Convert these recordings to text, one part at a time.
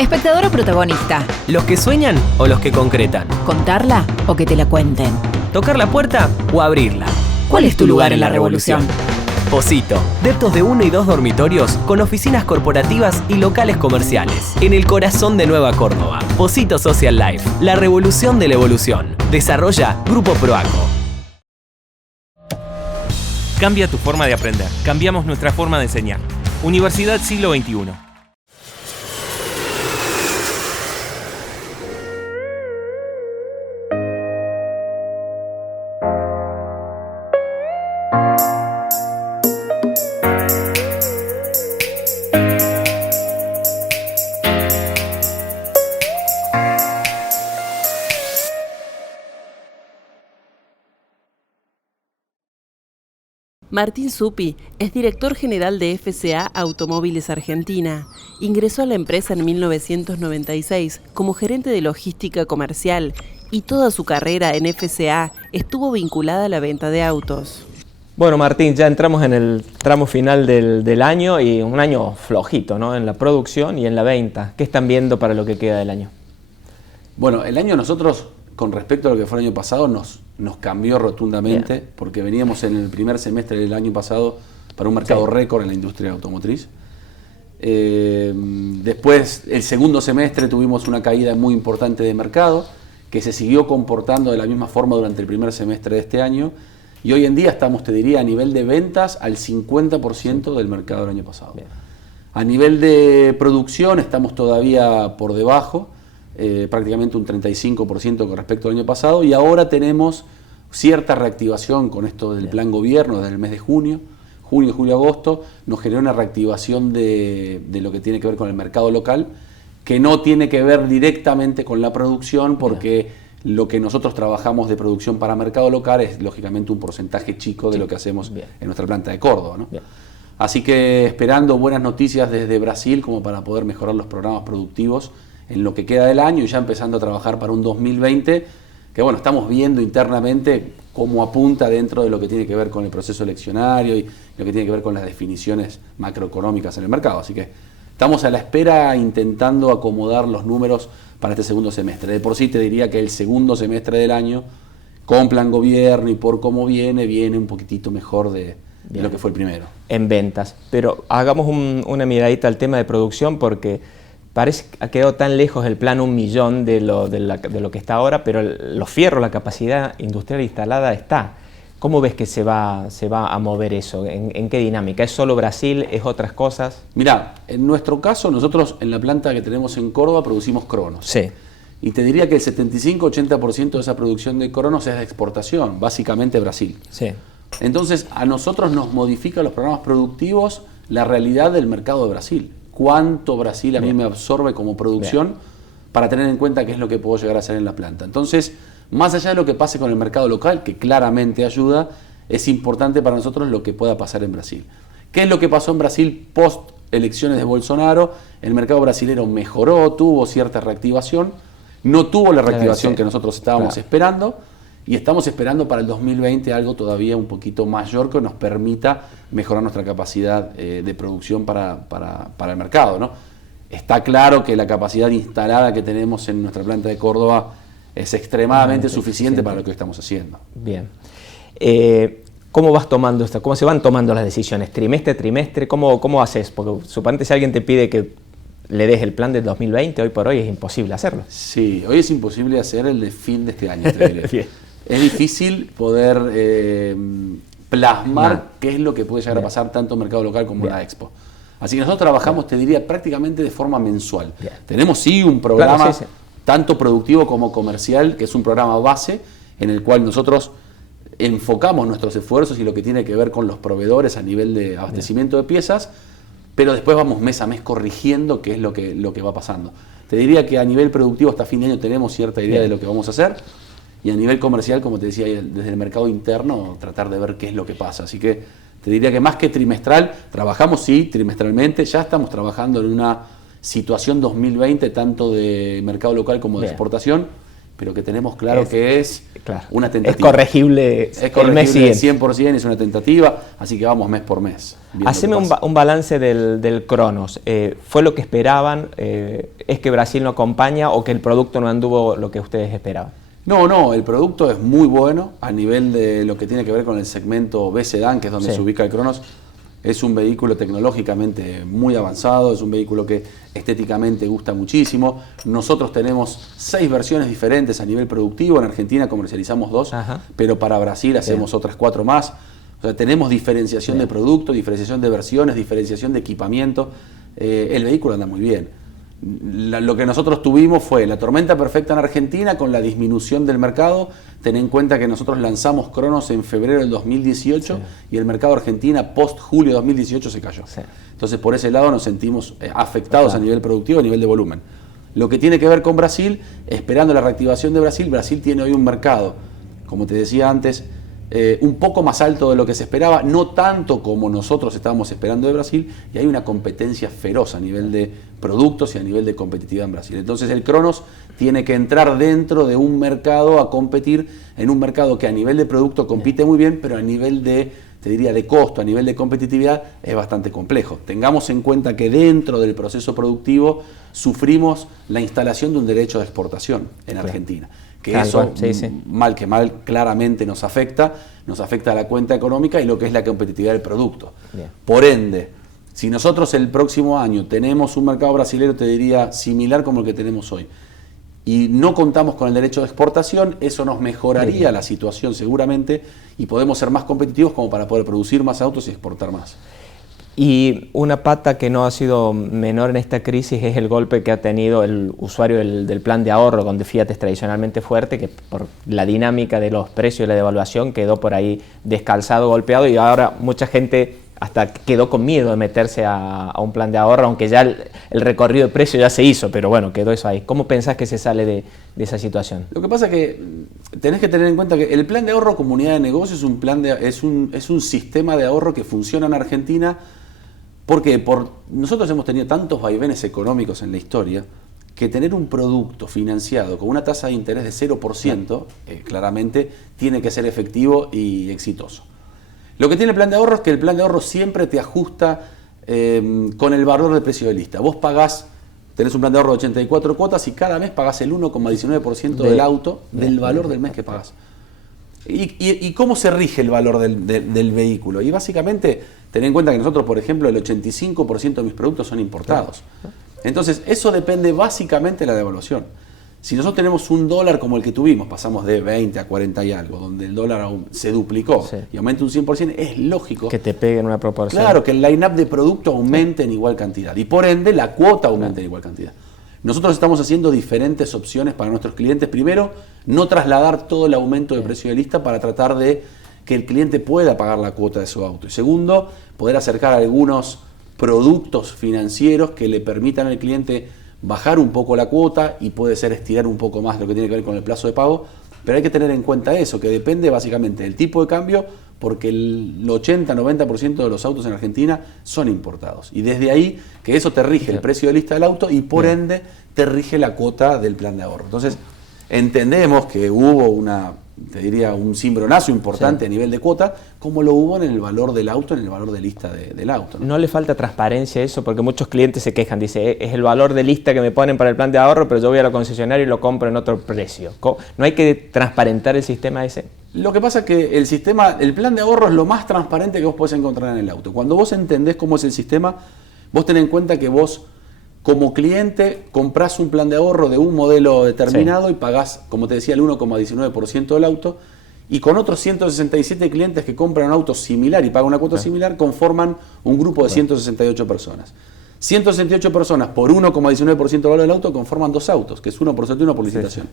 Espectador o protagonista. ¿Los que sueñan o los que concretan? ¿Contarla o que te la cuenten? ¿Tocar la puerta o abrirla? ¿Cuál es tu lugar en la revolución? Posito, deptos de 1 y 2 dormitorios con oficinas corporativas y locales comerciales. En el corazón de Nueva Córdoba. Posito Social Life, la revolución de la evolución. Desarrolla Grupo Proaco. Cambia tu forma de aprender. Cambiamos nuestra forma de enseñar. Universidad Siglo XXI. Martín Zuppi es director general de FCA Automóviles Argentina. Ingresó a la empresa en 1996 como gerente de logística comercial y toda su carrera en FCA estuvo vinculada a la venta de autos. Bueno, Martín, ya entramos en el tramo final del año y un año flojito, ¿no? En la producción y en la venta. ¿Qué están viendo para lo que queda del año? Bueno, el año nosotros, con respecto a lo que fue el año pasado, nos cambió rotundamente. Bien. Porque veníamos en el primer semestre del año pasado para un mercado récord en la industria automotriz. Después, el segundo semestre tuvimos una caída muy importante de mercado que se siguió comportando de la misma forma durante el primer semestre de este año y hoy en día estamos, te diría, a nivel de ventas al 50% del mercado del año pasado. Bien. A nivel de producción estamos todavía por debajo, prácticamente un 35% con respecto al año pasado y ahora tenemos cierta reactivación con esto del plan gobierno desde el mes de junio, julio, agosto, nos genera una reactivación de lo que tiene que ver con el mercado local, que no tiene que ver directamente con la producción porque lo que nosotros trabajamos de producción para mercado local es lógicamente un porcentaje chico de lo que hacemos en nuestra planta de Córdoba, ¿no? Así que esperando buenas noticias desde Brasil como para poder mejorar los programas productivos en lo que queda del año y ya empezando a trabajar para un 2020 que bueno, estamos viendo internamente cómo apunta dentro de lo que tiene que ver con el proceso eleccionario y lo que tiene que ver con las definiciones macroeconómicas en el mercado. Así que estamos a la espera intentando acomodar los números para este segundo semestre. De por sí te diría que el segundo semestre del año, con plan gobierno y por cómo viene un poquitito mejor de lo que fue el primero. En ventas. Pero hagamos una miradita al tema de producción porque parece que ha quedado tan lejos el plan 1 millón de lo que está ahora, pero los fierros, la capacidad industrial instalada está. ¿Cómo ves que se va a mover eso? ¿En qué dinámica? ¿Es solo Brasil? ¿Es otras cosas? Mirá, en nuestro caso, nosotros en la planta que tenemos en Córdoba producimos Cronos. Sí. Y te diría que el 75-80% de esa producción de Cronos es de exportación, básicamente Brasil. Sí. Entonces, a nosotros nos modifica los programas productivos la realidad del mercado de Brasil. Cuánto Brasil a mí me absorbe como producción para tener en cuenta qué es lo que puedo llegar a hacer en la planta. Entonces, más allá de lo que pase con el mercado local, que claramente ayuda, es importante para nosotros lo que pueda pasar en Brasil. ¿Qué es lo que pasó en Brasil post elecciones de Bolsonaro? El mercado brasilero mejoró, tuvo cierta reactivación, no tuvo la reactivación que nosotros estábamos esperando, y estamos esperando para el 2020 algo todavía un poquito mayor que nos permita mejorar nuestra capacidad de producción para el mercado, ¿no? Está claro que la capacidad instalada que tenemos en nuestra planta de Córdoba es extremadamente suficiente para lo que estamos haciendo. Bien. ¿Cómo vas tomando esto? ¿Cómo se van tomando las decisiones? ¿Trimestre, trimestre? ¿Cómo haces? Porque suponete si alguien te pide que le des el plan del 2020, hoy por hoy es imposible hacerlo. Sí, hoy es imposible hacer el de fin de este año. Es difícil poder plasmar qué es lo que puede llegar a pasar tanto en mercado local como en la Expo. Así que nosotros trabajamos, te diría, prácticamente de forma mensual. Tenemos sí un programa tanto productivo como comercial, que es un programa base en el cual nosotros enfocamos nuestros esfuerzos y lo que tiene que ver con los proveedores a nivel de abastecimiento de piezas, pero después vamos mes a mes corrigiendo qué es lo que va pasando. Te diría que a nivel productivo hasta fin de año tenemos cierta idea de lo que vamos a hacer, y a nivel comercial, como te decía, desde el mercado interno, tratar de ver qué es lo que pasa. Así que te diría que más que trimestral, trabajamos sí, trimestralmente, ya estamos trabajando en una situación 2020, tanto de mercado local como de exportación, pero que tenemos claro que es claro, una tentativa. Es corregible, el mes siguiente. 100%, es una tentativa, así que vamos mes por mes. Haceme un balance del Cronos. ¿Fue lo que esperaban? ¿Es que Brasil no acompaña o que el producto no anduvo lo que ustedes esperaban? No, el producto es muy bueno a nivel de lo que tiene que ver con el segmento B-Sedan, que es donde se ubica el Cronos. Es un vehículo tecnológicamente muy avanzado, es un vehículo que estéticamente gusta muchísimo. Nosotros tenemos 6 versiones diferentes a nivel productivo. En Argentina comercializamos 2, pero para Brasil hacemos otras 4 más. O sea, tenemos diferenciación de producto, diferenciación de versiones, diferenciación de equipamiento. El vehículo anda muy bien. Lo que nosotros tuvimos fue la tormenta perfecta en Argentina con la disminución del mercado. Ten en cuenta que nosotros lanzamos Cronos en febrero del 2018 y el mercado argentina post-julio 2018 se cayó. Entonces por ese lado nos sentimos afectados a nivel productivo, a nivel de volumen. Lo que tiene que ver con Brasil, esperando la reactivación de Brasil, Brasil tiene hoy un mercado, como te decía antes, un poco más alto de lo que se esperaba, no tanto como nosotros estábamos esperando de Brasil, y hay una competencia feroz a nivel de productos y a nivel de competitividad en Brasil. Entonces el Cronos tiene que entrar dentro de un mercado a competir en un mercado que a nivel de producto compite muy bien, pero a nivel de, te diría, de costo, a nivel de competitividad es bastante complejo. Tengamos en cuenta que dentro del proceso productivo sufrimos la instalación de un derecho de exportación en Argentina. Que eso, mal que mal, claramente nos afecta a la cuenta económica y lo que es la competitividad del producto. Por ende, si nosotros el próximo año tenemos un mercado brasilero, te diría, similar como el que tenemos hoy, y no contamos con el derecho de exportación, eso nos mejoraría la situación seguramente y podemos ser más competitivos como para poder producir más autos y exportar más. Y una pata que no ha sido menor en esta crisis es el golpe que ha tenido el usuario del plan de ahorro, donde Fiat es tradicionalmente fuerte, que por la dinámica de los precios y la devaluación quedó por ahí descalzado, golpeado, y ahora mucha gente hasta quedó con miedo de meterse a un plan de ahorro, aunque ya el recorrido de precio ya se hizo, pero bueno, quedó eso ahí. ¿Cómo pensás que se sale de esa situación? Lo que pasa es que tenés que tener en cuenta que el plan de ahorro comunidad de negocios es un sistema de ahorro que funciona en Argentina. Porque nosotros hemos tenido tantos vaivenes económicos en la historia que tener un producto financiado con una tasa de interés de 0% claramente tiene que ser efectivo y exitoso. Lo que tiene el plan de ahorro es que el plan de ahorro siempre te ajusta con el valor del precio de lista. Vos tenés un plan de ahorro de 84 cuotas y cada mes pagás el 1,19% del auto del valor del mes que pagás. ¿Y cómo se rige el valor del vehículo? Y básicamente, ten en cuenta que nosotros, por ejemplo, el 85% de mis productos son importados. Entonces, eso depende básicamente de la devaluación. Si nosotros tenemos un dólar como el que tuvimos, pasamos de 20 a 40 y algo, donde el dólar se duplicó y aumenta un 100%, es lógico que te pegue en una proporción. Claro, que el line-up de producto aumente en igual cantidad y por ende la cuota aumente en igual cantidad. Nosotros estamos haciendo diferentes opciones para nuestros clientes. Primero, no trasladar todo el aumento de precio de lista para tratar de que el cliente pueda pagar la cuota de su auto. Y segundo, poder acercar algunos productos financieros que le permitan al cliente bajar un poco la cuota y puede ser estirar un poco más lo que tiene que ver con el plazo de pago. Pero hay que tener en cuenta eso, que depende básicamente del tipo de cambio, porque el 80-90% de los autos en Argentina son importados. Y desde ahí que eso te rige el precio de lista del auto y por ende te rige la cuota del plan de ahorro. Entonces entendemos que hubo un cimbronazo importante a nivel de cuota, como lo hubo en el valor del auto, en el valor de lista del auto. ¿No le falta transparencia a eso? Porque muchos clientes se quejan, dice, es el valor de lista que me ponen para el plan de ahorro, pero yo voy a la concesionaria y lo compro en otro precio. ¿No hay que transparentar el sistema ese? Lo que pasa es que el plan de ahorro es lo más transparente que vos podés encontrar en el auto. Cuando vos entendés cómo es el sistema, vos tenés en cuenta que vos, como cliente, comprás un plan de ahorro de un modelo determinado y pagás, como te decía, el 1,19% del auto, y con otros 167 clientes que compran un auto similar y pagan una cuota similar, conforman un grupo de 168 personas. 168 personas por 1,19% del valor del auto conforman 2 autos, que es uno por sorteo y uno por licitación.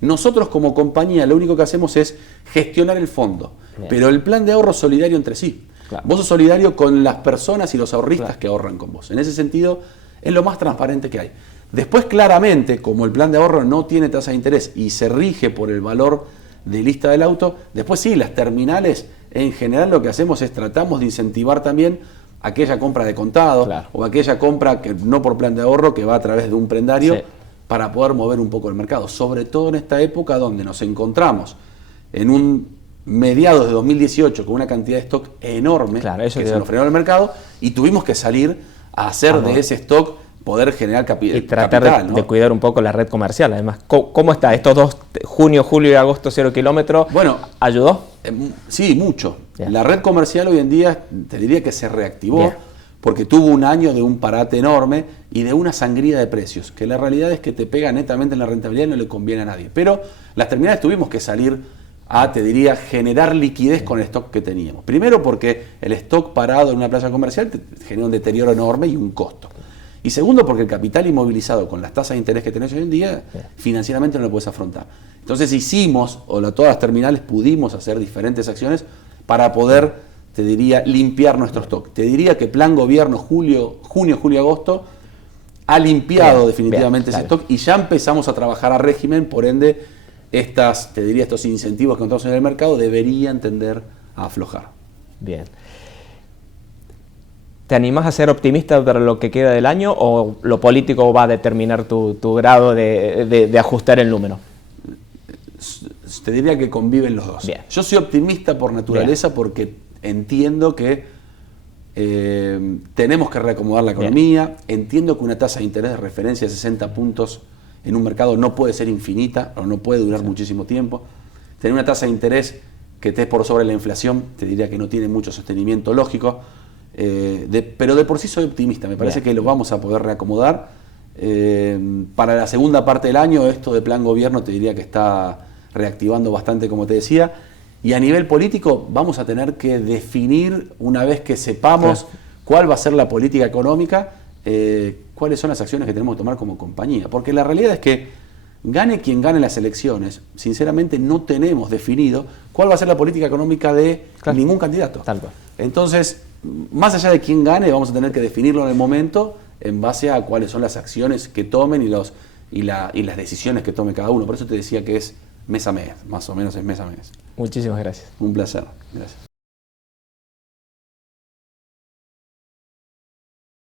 Nosotros como compañía lo único que hacemos es gestionar el fondo, pero el plan de ahorro solidario entre sí. Vos sos solidario con las personas y los ahorristas que ahorran con vos. En ese sentido, es lo más transparente que hay. Después, claramente, como el plan de ahorro no tiene tasa de interés y se rige por el valor de lista del auto, después sí, las terminales, en general lo que hacemos es tratamos de incentivar también aquella compra de contado o aquella compra que no por plan de ahorro que va a través de un prendario para poder mover un poco el mercado, sobre todo en esta época donde nos encontramos en un mediados de 2018 con una cantidad de stock enorme, Claro, eso que te se da- nos frenó el mercado y tuvimos que salir a hacer de ese stock poder generar Y tratar capital, de, ¿no? de cuidar un poco la red comercial. Además, ¿cómo está? Estos dos, junio, julio y agosto, 0 kilómetros, Bueno, ¿ayudó? Sí, mucho. Bien. La red comercial hoy en día te diría que se reactivó Bien. porque tuvo un año de un parate enorme y de una sangría de precios, que la realidad es que te pega netamente en la rentabilidad y no le conviene a nadie. Pero las terminales tuvimos que salir a, te diría, generar liquidez con el stock que teníamos. Primero porque el stock parado en una playa comercial te genera un deterioro enorme y un costo. Y segundo porque el capital inmovilizado con las tasas de interés que tenés hoy en día, financieramente no lo puedes afrontar. Entonces hicimos, todas las terminales pudimos hacer diferentes acciones para poder, te diría, limpiar nuestro stock. Te diría que plan gobierno junio, julio, agosto ha limpiado Bien, definitivamente bien, ese claro. stock y ya empezamos a trabajar a régimen, por ende, te diría, estos incentivos que encontramos en el mercado deberían tender a aflojar. Bien. ¿Te animás a ser optimista para lo que queda del año o lo político va a determinar tu grado de ajustar el número? Te diría que conviven los dos. Bien. Yo soy optimista por naturaleza porque entiendo que tenemos que reacomodar la economía, entiendo que una tasa de interés de referencia de 60 puntos en un mercado no puede ser infinita o no puede durar muchísimo tiempo. Tener una tasa de interés que esté por sobre la inflación, te diría que no tiene mucho sostenimiento lógico, pero de por sí soy optimista, me parece que lo vamos a poder reacomodar. Para la segunda parte del año, esto de plan gobierno te diría que está reactivando bastante, como te decía, y a nivel político vamos a tener que definir, una vez que sepamos cuál va a ser la política económica, cuáles son las acciones que tenemos que tomar como compañía, porque la realidad es que gane quien gane las elecciones, sinceramente no tenemos definido cuál va a ser la política económica de ningún candidato. Tal cual. Entonces, más allá de quién gane, vamos a tener que definirlo en el momento en base a cuáles son las acciones que tomen y las decisiones que tome cada uno. Por eso te decía que es mes a mes, más o menos es mes a mes. Muchísimas gracias. Un placer. Gracias.